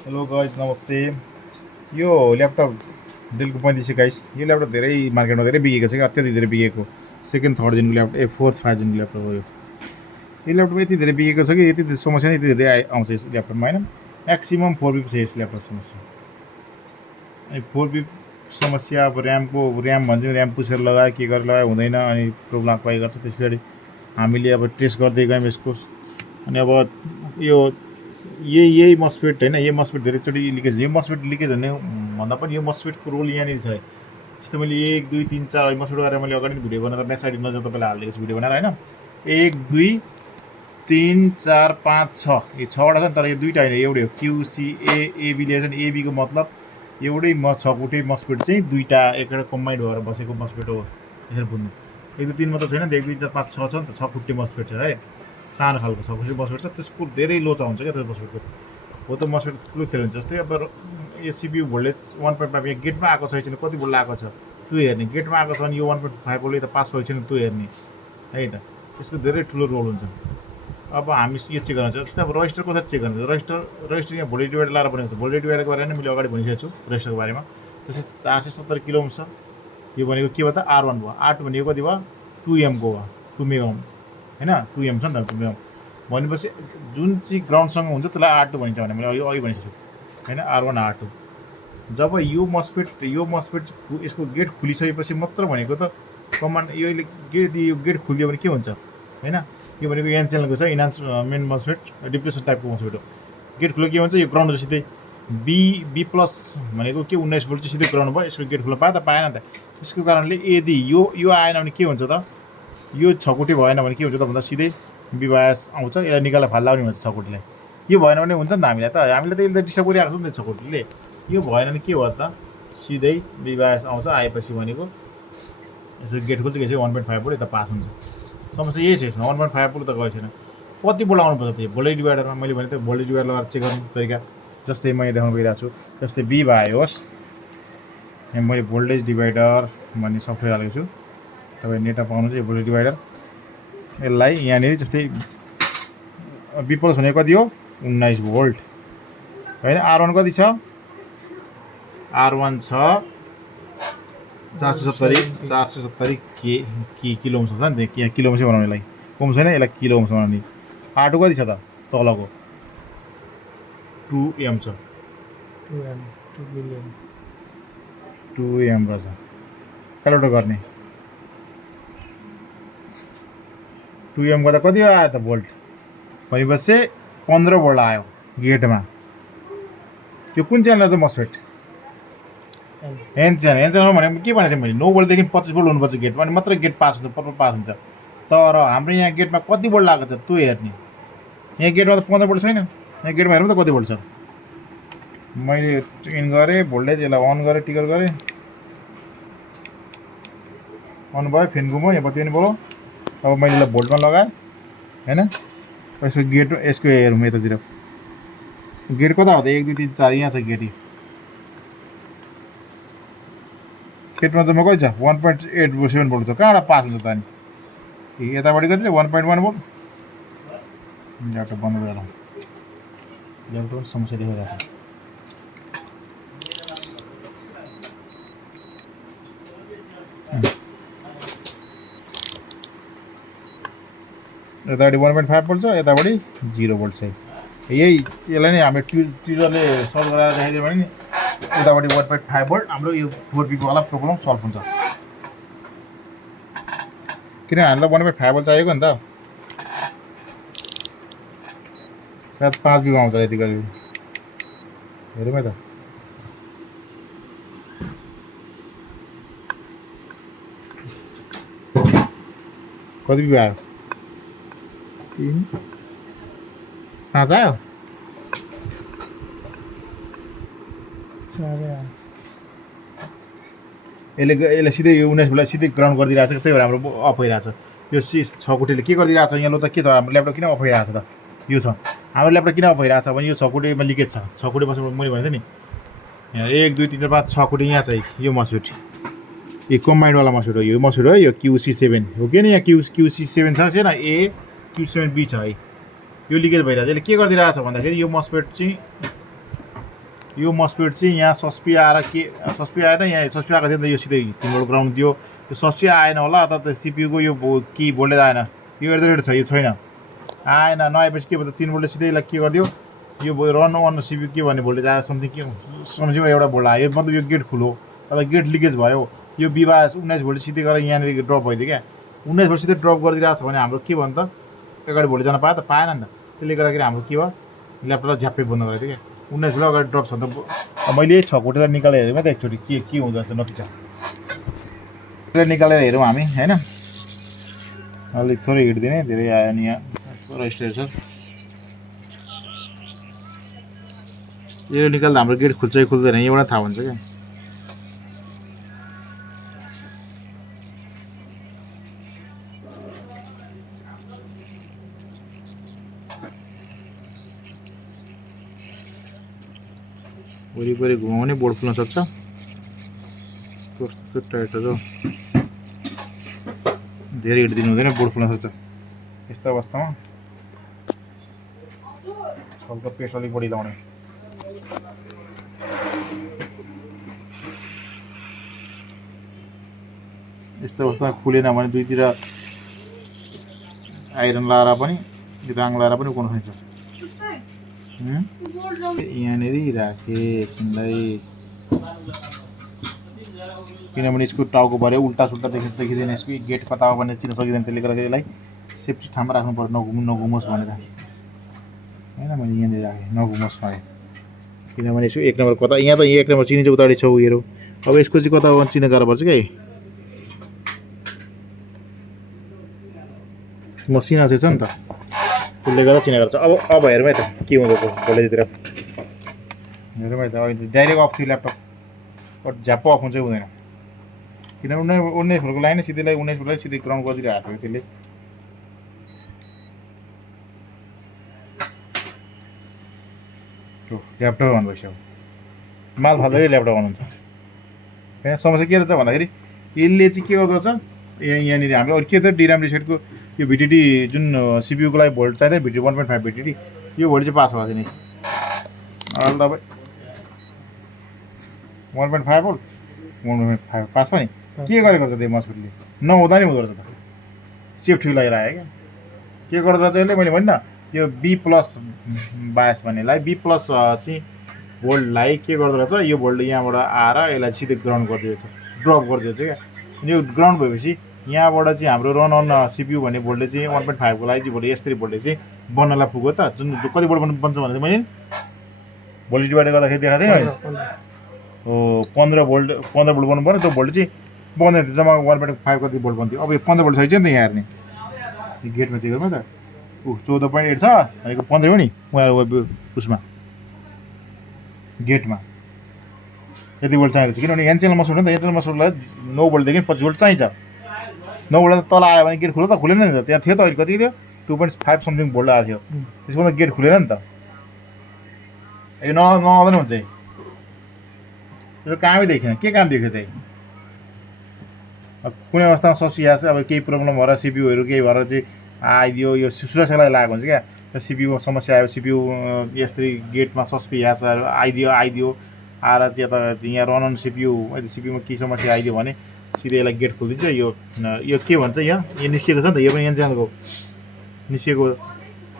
Hello guys नमस्ते। यो laptop डेलको 3500 गाइस। यो ल्यापटप धेरै मार्केटमा धेरै बिकेको छ कि अत्याधिक धेरै बिकेको सेकेन्ड थर्ड जेनको ल्यापटप फोर्थ फाइभ जेनको ल्यापटप हो यो ल्यापटप यति धेरै बिकेको छ कि यति समस्या यति धेरै आउँछ यस ल्यापटपमा होइन। म्याक्सिमम् 4 छ यस ल्यापटप समस्या। अनि 4 समस्या अब ऱ्याम भन्छौँ, ऱ्याम पुसेर लगायो के गरेर लगायो हुँदैन अनि प्रोब्लम पाइ गर्छ। त्यस पछाडि हामीले अब टेस्ट गर्दै गयौँ यसको। अनि अब यो यही मस्फेट होइन, यही मस्फेट धेरैचोटि लिकेज, यो मस्फेट लिकेज हुने भन्दा पनि यो मस्फेटको रोल यहाँनिर छ। जस्तो मैले 1 2 3 4 मस्फेट गरेर मैले अगाडि भिडियो बनाएर नेक्स्ट साइड नजर तपाईँलाई हालिदिएको छु भिडियो बनाएर होइन। 1 2 3 4 5 6 यो 6वटा छ नि, तर यो दुईवटा होइन एउटै हो। क्युसिए एबीले चाहिँ एबीको मतलब एउटै 6 मस्फेट चाहिँ दुईवटा एकवटा कम्बाइन्ड भएर बसेको मस्फेट हो। यसरी बुझ्नु। 1 2 3 मात्र छैन, 1 2 3 4 5 6 छ नि त, 6 खुट्टे मस्फेट छ है। सानो खालको 6 खुट्टे मस्फेट छ, त्यसको धेरै लोचा हुन्छ क्या त्यो मस्फेटको। हो त मस्फेट ठुलो खेल हुन्छ। जस्तै अब यो सिपियु भोल्टेज 1.5 यहाँ गेटमा आएको छ एकछिन कति भोल्ट आएको छ त्यो हेर्ने, गेटमा आएको छ भने यो 1.5 भोल्ट त पास भएको छैन त्यो हेर्ने है त। यसको धेरै ठुलो रोल हुन्छ। अब हामी यो चेक गर्न छ। जस्तै अब रजिस्टर कसरी चेक गर्नु, रजिस्टर यहाँ भोल्टेज डिभाइडर लाएर बनेको छ। भोल्टेज डिभाइडरको बारेमा मैले अगाडि भनिसकेको छु रजिस्टरको बारेमा। जस्तै 470 किलो ओम छ, यो भनेको के भयो त R1 भयो। R2 भनेको कति भयो 2M को भयो, 2 मेगा ओम होइन, 2M छ नि त 2 मेगा ओम भनेपछि जुन चाहिँ ग्राउन्डसँग हुन्छ त्यसलाई R2 भनिन्छ भने मैले अघि भनिसकेको होइन, R1 R2। जब यो मस्फेट यसको गेट खुलिसकेपछि मात्र भनेको त कमान्ड यो गेट खुलिदियो भने के हुन्छ होइन। यो भनेको एन च्यानलको छ, इन्हान्स मेन मस्फेट डिप्रेसन टाइपको मस्फेट हो। गेट खुल्यो के हुन्छ यो ग्राउन्ड सिधै बी प्लस भनेको के 19 भोल्ट चाहिँ सिधै ग्राउन्ड भयो। यसको गेट खुल्ला पायो त पाएन त। त्यसको कारणले यदि यो आएन भने के हुन्छ त, यो 6 खुट्टे भएन भने के हुन्छ त भन्दा सिधै बिबायस आउँछ, यसलाई निकालेर फाल्दा पनि हुन्छ 6 खुट्टेलाई। यो भएन भने हुन्छ नि त हामीलाई त त यसले डिस्टर्ब गरिरहेको छ नि त 6 खुट्टेले। यो भएन भने के भयो त सिधै बिबायस आउँछ, आएपछि भनेको यसो गेट खुल्छ कि 1.5 भोल्ट यता पास हुन्छ। समस्या यही छ यसमा, 1.5 भोल्ट त गएको छैन। कति भोल्ट आउनुपर्छ त्यो भोल्टेज डिभाइडरमा मैले भने त भोल्टेज डिभाइडर लगाएर चेक गर्ने तरिका जस्तै मैले देखाउन गइरहेको छु। जस्तै बी भयो होस्, यहाँ मैले भोल्टेज डिभाइडर भन्ने सफ्टवेयर हालेको छु, तपाईँ नेटमा पाउनुहुन्छ यो भोल्टेज डिभाइडर। यसलाई यहाँनिर जस्तै बी प्लस भनेको कति हो 19 भोल्ट होइन। R1 कति छ, R1 छ 470 किलो ओम्स छ नि, यहाँ किलो ओम्सै बनाउने यसलाई, ओम छैन यसलाई किलो ओम्स बनाउने। R2 कति छ त तलको 2M छ, 2M रहेछ। क्यालकुलेटर गर्ने 2M गर्दा कति आयो त भोल्ट भनेपछि 15 भोल्ट आयो गेटमा। यो कुन च्यानल छ मस्फेट एन च्यानल भनेको के भनेको थिएँ मैले 9 भोल्टदेखि 25 भोल्ट हुनुपर्छ गेटमा, अनि मात्र गेट पास हुन्छ, प्रपर पास हुन्छ। तर हाम्रो यहाँ गेटमा कति भोल्ट लागेको छ त्यो हेर्ने। यहाँ गेटमा त 15 भोल्ट छैन, यहाँ गेटमा हेरौँ त कति भोल्ट छ। मैले इन गरेँ भोल्टेज, यसलाई अन गरेँ, टिकट गरेँ, अन भयो, फेन घुम्यो, यहाँ बत्ती पनि बोलो। अब मैले यसलाई भोल्टमा लगाएँ होइन। यसको गेट यसको हेरौँ यतातिर गेट कता हो त 1 2 3 4 यहाँ छ गेट। गेटमा चाहिँ म कति छ 1.87 भोल्ट छ, कहाँबाट पास हुन्छ त अनि यतापट्टि कति 1.1 भोल्ट। ल्यापटप बन्द गरेर ल्यापटप समस्या देखिरहेको छ। यतापट्टि 1.5 भोल्ट छ, यतापट्टि 0 भोल्ट छ। यही यसलाई नै हाम्रो ट्युटरले सल्भ गराएर देखाइदियो भने नि यतापट्टि 1.5 भोल्ट हाम्रो यो 4 वाला प्रब्लम सल्भ हुन्छ। किन हामीलाई 1.5 भोल्ट चाहिएको नि त, सायद 5 बिघा आउँछ यति गरी हेरौँ है त। कति बिघा आयो 3 5 आयो 4 आयो। यसले सिधै यो 19 भोल्टलाई सिधै ग्राउन्ड गरिदिरहेको छ, त्यही भएर हाम्रो अफ भइरहेको छ। यो 6 खुट्टेले के गरिदिरहेको छ, यहाँ लोचा के छ, हाम्रो ल्यापटप किन अफ भइरहेको छ त। यो छ हाम्रो ल्यापटप किन अफ भइरहेको छ भने यो 6 खुट्टेमा लिकेज छ। 6 खुट्टे मस्फेट मैले भनेको थिएँ नि, यहाँ 1 2 3 4 5 6 खुट्टे यहाँ चाहिँ यो मस्फेट, यो कम्बाइन्डवाला मस्फेट हो। यो मस्फेट हो, यो QC7 हो कि नि, यहाँ QC7 छ छैन, A QC7B छ है। यो लिकेज भइरहेको छ। यसले के गरिदिरहेको छ भन्दाखेरि यो मस्फेट चाहिँ यो मस्फेट चाहिँ यहाँ सस्पी आएर के सस्पी आएन, यहाँ सस्पी आएको थियो नि त, यो सिधै 3 भोल्ट ग्राउन्ड दियो, यो सस्पी आएन होला अथवा सिपियुको यो कि भोल्टेज आएन, यो एट छ, यो छैन, आएन, नआएपछि के भयो त 3 भोल्ट सिधै के गरिदियो, यो रन अन सिपियु के भन्ने भोल्टेज आयो, समथिङ के सम्झियो एउटा भोल्ट आयो, मतलब यो गेट खुलो अथवा गेट लिकेज भयो, यो विवाह 19 भोल्ट सिधै गएर यहाँनिर ड्रप भइदियो क्या, 19 भोल्ट सिधै ड्रप गरिदिरहेको छ भने हाम्रो के भयो त अगाडि भोल्टेज जान पायो त, पाएन नि त, त्यसले गर्दाखेरि हाम्रो के भयो ल्यापटपलाई झ्याप्पै बन्द गरेको थियो क्या, 19 भोल्ट अगाडि ड्रप छ त, मैले 6 कोटेर निकालेर हेरेँ त एकचोटि के हुँदो रहेछ नतिजा, निकालेर हेरौँ हामी होइन, अलिक थोरै हिट दिने, धेरै आयो नि यहाँ रजिस्टर यो निकाल्दा हाम्रो गेट खुल्छ कि खुल्दैन यहाँबाट थाहा हुन्छ क्या, वरिपरि घुमाउने बोर्ड फुल्न सक्छ, कस्तो टाइट हो, धेरै हिट दिनु हुँदैन, बोर्ड फुल्न सक्छ, यस्तो अवस्थामा हल्का पेस्ट अलिक बढी लाउने, यस्तो अवस्थामा खुलेन भने दुईतिर आइरन लाएर पनि राङ लाएर पनि उकाउन सक्छ, यहाँनिर राखेँ एकछिनलाई, किनभने यसको टाउको भरे उल्टा सुल्टा देखिँदैन, यसको गेट कता हो भन्ने चिन्न सकिँदैन, त्यसले गर्दाखेरि यसलाई सेफ्टी ठाउँमा राख्नु पर्यो, नघुमोस् भनेर होइन, मैले यहाँनिर राखेँ नघुमोस् भनेर, किनभने यसको 1 नम्बर कता, यहाँ त 1 नम्बर चिनी चाहिँ उताडि छ उयो, अब यसको चाहिँ कता हो चिन्न गाह्रो पर्छ क्या, मसिना चाहिँ छ नि त, त्यसले गर्दा चिना गर्छ, अब हेरौँ है त के हुँदो भोल्टेजतिर, हेरौँ है त, अहिले डाइरेक्ट अफ थियो ल्यापटप, झ्याप्प अफ हुन्छ हुँदैन, किनभने 19 भोल्टको लाइन सिधैलाई 19 भोल्टलाई सिधै ग्राउन्ड गरिदिरहेको थियो त्यसले, ल्यापटप अन भइसक्यो, माल फाल्दै ल्यापटप अन हुन्छ, होइन समस्या के रहेछ भन्दाखेरि यसले चाहिँ के गर्दो रहेछ, यहाँनिर हाम्रो के त डिराम रिसेटको यो भिटिडी जुन सिपियुको लागि भोल्ट चाहिँदैन, भिटिडी 1.5 भिटिडी, यो भोल्ट चाहिँ पास भएको थियो नि, अहिले तपाईँ 1.5 भोल्ट 1.5 पास पनि के गरेको रहेछ त्यो मस्फेटले, नहुँदा नि हुँदो रहेछ त, सेफ्टी लगाएर आयो क्या, के गर्दो रहेछ यसले, मैले भनिनँ यो बी प्लस बायस भन्नेलाई बी प्लस चाहिँ भोल्टलाई के गर्दो रहेछ, यो भोल्ट यहाँबाट आएर यसलाई सिधै ग्राउन्ड गरिदिएछ, ड्रप गरिदिएछ क्या, यो ग्राउन्ड भएपछि यहाँबाट चाहिँ हाम्रो रन अन सिपियु भन्ने भोल्टेज चाहिँ 1.5 को लागि चाहिँ भोल्टेज यसरी भोल्टेज चाहिँ बन्नलाई पुग्यो त, जुन कति भोल्ट बन्छ भने मैले भोल्टेज डिभाइड गर्दाखेरि देखाएको थिएँ हो 15 भोल्ट बन्नु पऱ्यो, त्यो भोल्ट चाहिँ बन्दैन थियो, जम्मा 1.5 कति भोल्ट बन्थ्यो, अब यो 15 भोल्ट सकिन्छ नि त यहाँ हेर्ने, गेटमा चेक गरौँ त, 14.8 छ भनेको 15 हो नि उहाँहरू उसमा गेटमा, यति भोल्ट चाहिन्छ, किनभने एनचेनल मसुट हो नि त, एनचेनल मसुटलाई 9 भोल्टदेखि 25 भोल्ट चाहिन्छ, 9 भोल्ट तल आयो भने गेट खुल्यो त, खुलेन नि त, त्यहाँ थियो त अहिले कति थियो 2.5 समथिङ भोल्ट आएको थियो, त्यसको त गेट खुलेन नि त, यो नआउँदैन हुन्छ, यो कामै देखिन, के काम देख्यो त्यही, अब कुनै अवस्थामा ससिया छ, अब केही प्रब्लम भएर सिपियुहरू केही भएर चाहिँ आइदियो, यो सुरक्षालाई लागेको हुन्छ क्या, सिपियु समस्या आयो, सिपियु यसरी गेटमा सस्पियासहरू आइदियो आएर चाहिँ त यहाँ रन अन सिपियु सिपियुमा के समस्या आइदियो भने सिधै यसलाई गेट खोलिदिन्छ, यो के भन्छ यहाँ यो निस्किएको छ नि त, यो पनि एनचेनलको निस्किएको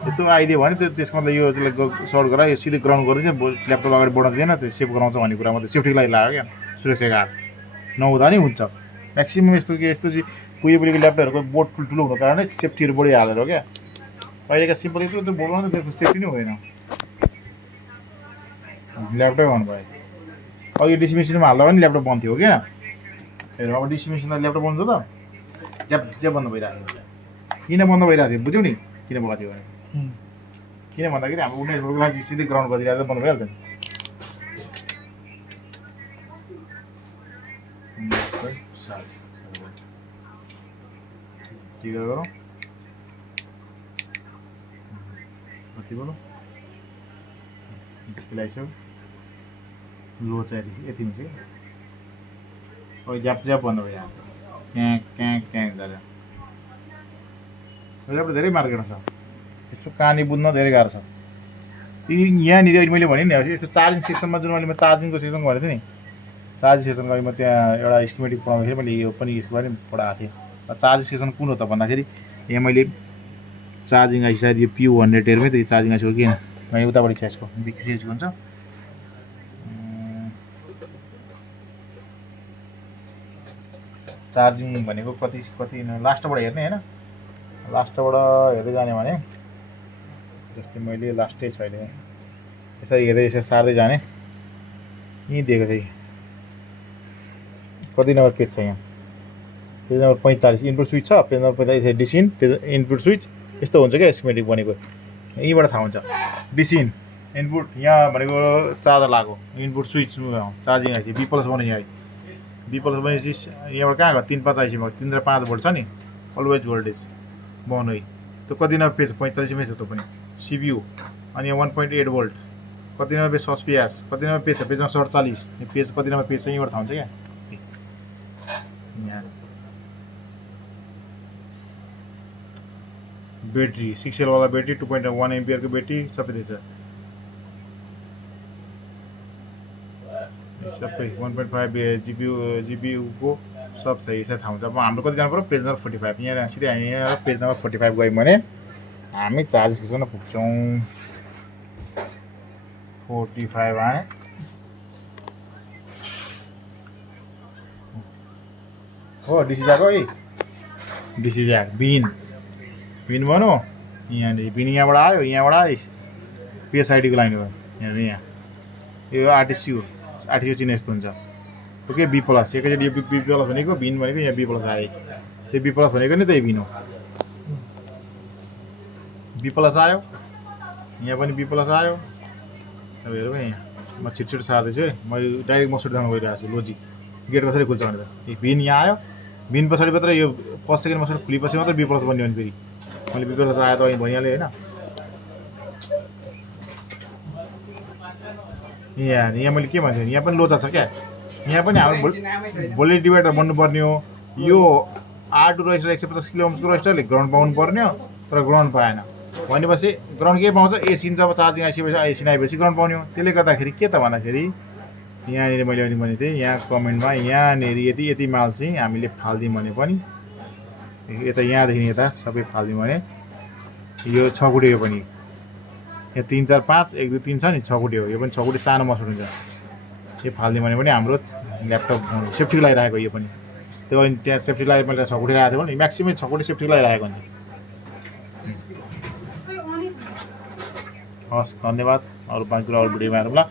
यत्रो आइदियो भने त्यसमा त यो त्यसलाई सर्ट गरायो, यो सिधै ग्राउन्ड गरिदिन्छ, ल्यापटप अगाडि बढाउँदै दिएन, त्यो सेभ गराउँछ भन्ने कुरा मात्रै सेफ्टीको लागि लाग्यो क्या, सुरक्षा गार्ड नहुँदा नि हुन्छ, म्याक्सिमम् यस्तो चाहिँ कुहिपल्लिको ल्यापटपहरूको बोर्ड ठुल्ठुलो हुनुको कारणले सेफ्टीहरू बढी हालेर हो क्या, अहिलेका सिम्पल यत्रो त्यो बोर्डमा त सेफ्टी नै हुँदैन, ल्यापटप भन्नुभयो, अब यो डिसी मेसिनमा हाल्दा पनि ल्यापटप बन्द थियो क्या, हेर अब डिसी मेसिनमा ल्यापटप बन्छ त ज्याप बन्द भइरहेको थियो, किन बन्द भइरहेको थियो बुझ्यौ नि, किन भएको थियो भने किन भन्दाखेरि हाम्रो 19 भोल्टको लागि सिधै ग्राउन्ड गरिदिरहेको बन्द भइहाल्छ नि, ठीक गरौँ कति बोलो डिस्प्ले आइसक्यो, लो चाहिँ यति हुन्छ कि अब ज्याप बन्द भइहाल्छ, क्याँ गरेर ल्यापटप धेरै मार्केटमा छ, यसो कहानी बुझ्न धेरै गाह्रो छ, यहाँनिर अहिले मैले भने नि यस्तो चार्जिङ सेक्सनमा जुन मैले चार्जिङको सेक्सन भनेको थिएँ नि, चार्जिङ सेक्सनको लागि म त्यहाँ एउटा स्किमेटिक बनाउँदाखेरि मैले यो पनि यसको बारे पढाएको थिएँ। चार्जिङ सेक्सन कुन हो त भन्दाखेरि यहाँ मैले चार्जिङ आइसी सायद यो P100 हेरमै त यो चार्जिङ आइसी हो कि यहाँ उताबाट छ यसको बिक्री हुन्छ। चार्जिङ भनेको कति लास्टबाट हेर्ने होइन, लास्टबाट हेर्दै जाने भने जस्तै मैले लास्टै छ अहिले यसरी हेर्दै यसरी सार्दै जाने। यहीँ दिएको छ कति नम्बर पेज छ यहाँ, पेज नम्बर 45 इनपुट स्विच छ, पेज नम्बर 45 डिसिन पेज इनपुट स्विच यस्तो हुन्छ क्या स्किमेटिक बनेको। यहीँबाट थाहा हुन्छ डिसिन इनपुट यहाँ भनेको चार्जर लगाएको इनपुट स्विच चार्जिङ आइसी B+ बनाउने यहाँ B+ भनेपछि यहाँबाट कहाँ गयो 3.5 आइसीमा 3 र 5 भोल्ट छ नि अलवेज भोल्टेज बनाउनु है। त्यो कति नम्बर पेज 45 मै छ त्यो पनि CPU अनि यहाँ 1.8 भोल्ट कति नम्बर पेज सस्पियास कति नम्बर पेज छ पेज नम्बर 47 पेज कति नम्बर पेज छ यहीँबाट थाहा हुन्छ क्या। यहाँ ब्याट्री 6L वाला ब्याट्री 2.1 एम्पियर को ब्याट्री सबै दिन्छ सबै 1.5 GPU को सब छ यसै थाहा हुन्छ। अब हाम्रो कति जानु पर्यो पेज नम्बर 45 यहाँ सिधै यहाँ पेज नम्बर 45 गयौँ भने हामी चार्ज सेक्सनमा पुग्छौँ। 45 आए हो डिसी जाको है डिसी ज्याक बिन भनौँ यहाँनिर बिन यहाँबाट आयो PSID को लाइन हो यहाँ यो आरटिसी हो चिन्ह यस्तो हुन्छ ओके B+ एकैचोटि यो B+ भनेको बिन भनेको यहाँ B+ आयो त्यो B+ भनेको नि त्यही बिन हो B+ आयो यहाँ पनि B+ आयो। अब हेरौँ यहाँ म छिटो सार्दैछु है म डाइरेक्ट MOSFET जानु गइरहेको छु लोजिक गेट कसरी खुल्छ भनेर यो बिन यहाँ आयो बिन पछाडि मात्र यो 5 सेकेन्ड MOSFET खुलेपछि मात्र B+ बन्यो भने फेरि मैले B+ आयो त अहिले भनिहालेँ होइन। यहाँ मैले के भन्छु यहाँ पनि लोचा छ क्या यहाँ पनि हाम्रो भोल्टेज डिभाइडर बन्नुपर्ने हो। यो R2 रेजिस्टर 150 किलो ओम्सको रेजिस्टरले ग्राउन्ड पाउनु पर्ने हो तर ग्राउन्ड पाएन भनेपछि ग्राउन्ड के पाउँछ एसी जब चार्जिङ आइसी आएपछि ग्राउन्ड पाउने हो। त्यसले गर्दाखेरि के त भन्दाखेरि यहाँनिर मैले अनि भनेको थिएँ यहाँ कमेन्टमा यहाँनिर यति माल चाहिँ हामीले फाल्दियौँ भने पनि यता यहाँदेखि यता सबै फाल्दियौँ भने यो 6 गुटे हो पनि यहाँ 3 4 5 1 2 3 छ नि 6 गुटे हो यो पनि 6 गुटे सानो MOSFET हुन्छ यो फाल्दियौँ भने पनि हाम्रो ल्यापटप सेफ्टीको लागि राखेको यो पनि त्यो अनि त्यहाँ सेफ्टी लागि मैले 6 गुटे राखेको थिएँ भने म्याक्सिमम 6 गुटे सेफ्टीको लागि राखेको हुन्छ। हस् धन्यवाद अरू बाँकी कुरा अरू भिडियोमा हेरौँला।